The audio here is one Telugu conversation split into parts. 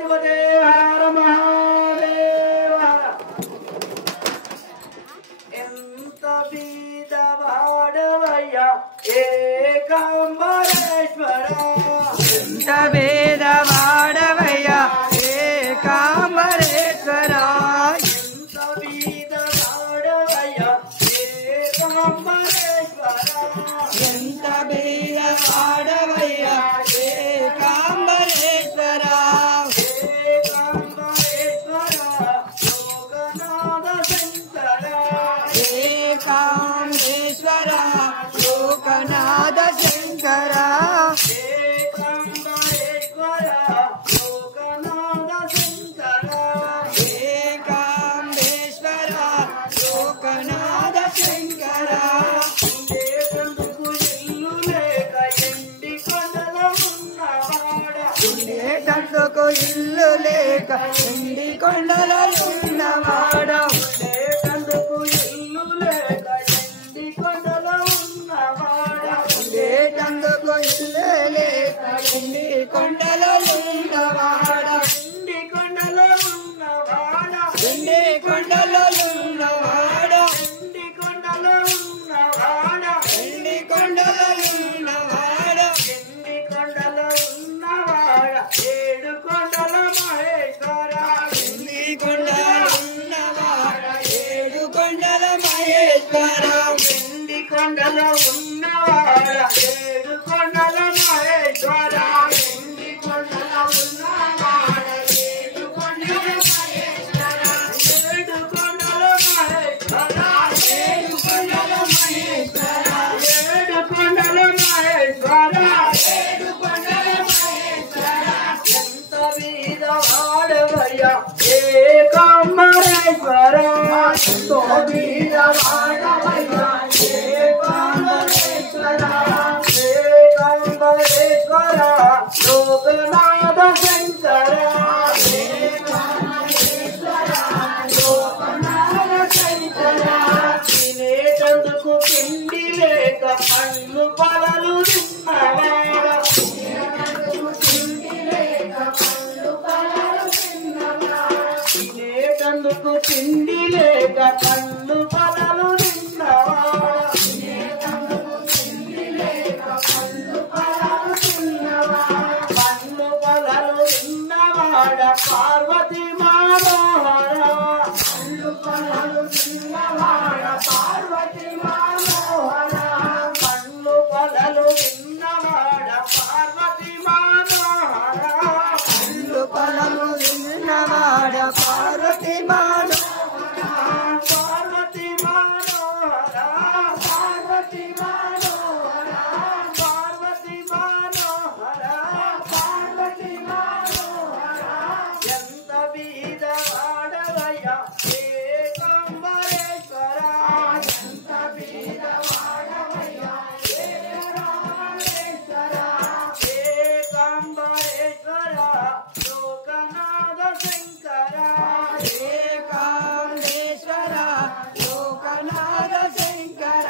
గణాధిపతే హర మహాదేవ ఎంత బీదవాడవయ్యా ఏకాంబరేశ్వర ఎంత భేదవాడవయ్యా ఏకాంబరేశ్వర ఎంత బీదవాడవయ్యా ఏకాంబరేశ్వర ఎంత భేదవాడవయ్యా ఏకాంబరేశ్వర ఏకాంబేశ్వర లోకనాథ శంకర ఏకాంబేశ్వర లోకనాథ శంకర ఉండేటందుకు ఇల్లు లేక ఎండి కొండలో ఉన్నవాడ ఉండేటందుకు ఇల్లు లేక ఎండి కొండలో ఉన్నవాడ ఎండి కొండలో ఉన్నవాడ ఎండి కొండలో ఉన్నవాడ ఏడు కొండల మహేశ్వర ఎండి కొండలో ఉన్నవాడ ఏడు కొండల మహేశ్వర ఎండి కొండల ఉన్నవాడ ఏడు కొండల మహేశ్వర ఎండి కొండల ఉన్నవాడ ఏడు కొండల మహేశ్వర ఏడు కొండల మహేశ్వర ఏడు కొండల మహేశ్వర ఏడు కొండల మహేశ్వర ఏడు కొండల మహేశ్వర ఎంత వీరవాడవయ్యా ఏకాంబరేశ్వర ఎంతో వీరవాడవయ్యా ఏకాంబరేశ్వర ఏకాంబరేశ్వర లోకనాథ శంకర ఏకాంబరేశ్వర లోకనాథ శంకర తినేటందుకు పిండి లేక పండ్లు పొలలు తిన్నవాడ తినేటందుకు తిండి లేక కళ్ళు పొలలు తిన్నవాడ పండ్లు పొలలు తిన్నవాడ పార్వతి మనోహర పండ్లు పొలలు తిన్నవాడ పార్వతి మనోహర పండ్లు పొలలు తిన్నవాడ పార్వతి మనోహర పండ్లు పొలము విన్నవాడ పార్వతి మాడ పార్వతి మనోహర పార్వతి మనోహర పార్వతి మనోహర పార్వతి మనోహర ఎంత బీదవాడవయ్యా ఏకాంబరేశ్వర ఎంత బీదవాడవయ్యా ఏకాంబరేశ్వర ఏకాంబరేశ్వర లోకనాథ శంకర ఏకాంబేశ్వర లోకనాథ శంకర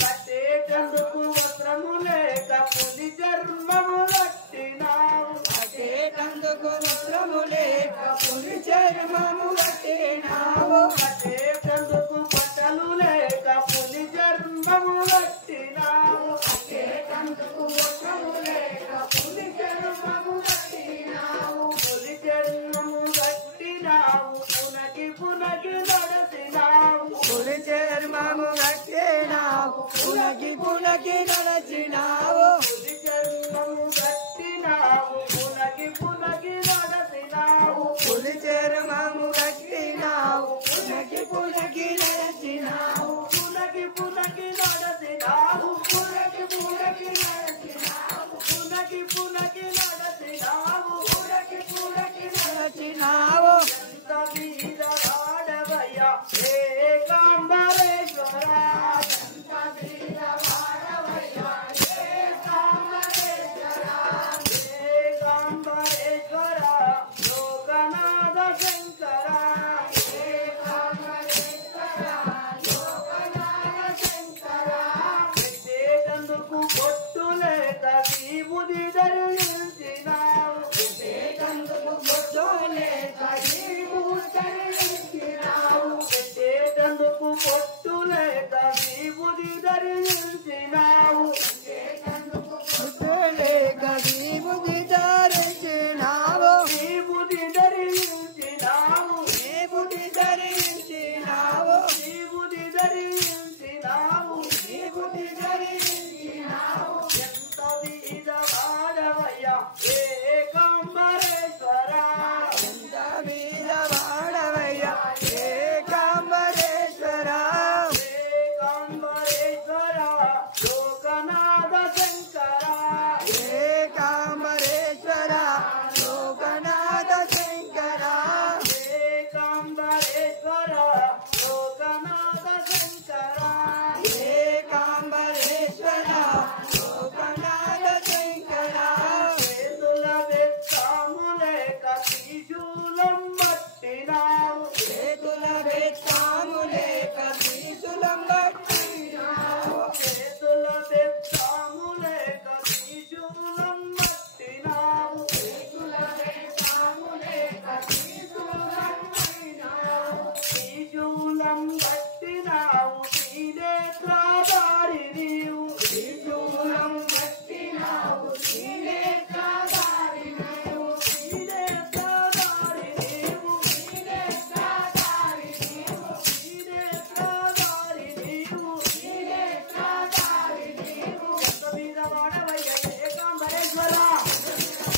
కట్టేటందుకు వస్త్రము లేక పులి చర్మము కట్టినావు కట్టేటందుకు వస్త్రము లేక పులి చర్మము కట్టినావు కట్టేటందుకు బట్టలు లేక పులి చర్మము కట్టినావు కట్టేటందుకు వస్త్రము లేక పులి చర్మము కట్టినావు పులి చర్మము కట్టినావు పునకి పునకి నడసినావు పులి చర్మము కట్టినావు పులకి పులకి నడచినావు పులి చర్మము కట్టినావు పునకి పునకి నడసినావు పులి చర్మము కట్టినావు పులకి పులకి నడచినావు పునకి పునకి నడసినావు పునకి పునకి నడసినావు పునకి పునకి నడసినావు పునకి పునకి నడచినావు ఎంత వీరవాడవయ్యా ఏకాంబరేశ్వర ఎంత వీరవాడవయ్యా ఏకాంబరేశ్వర ఏ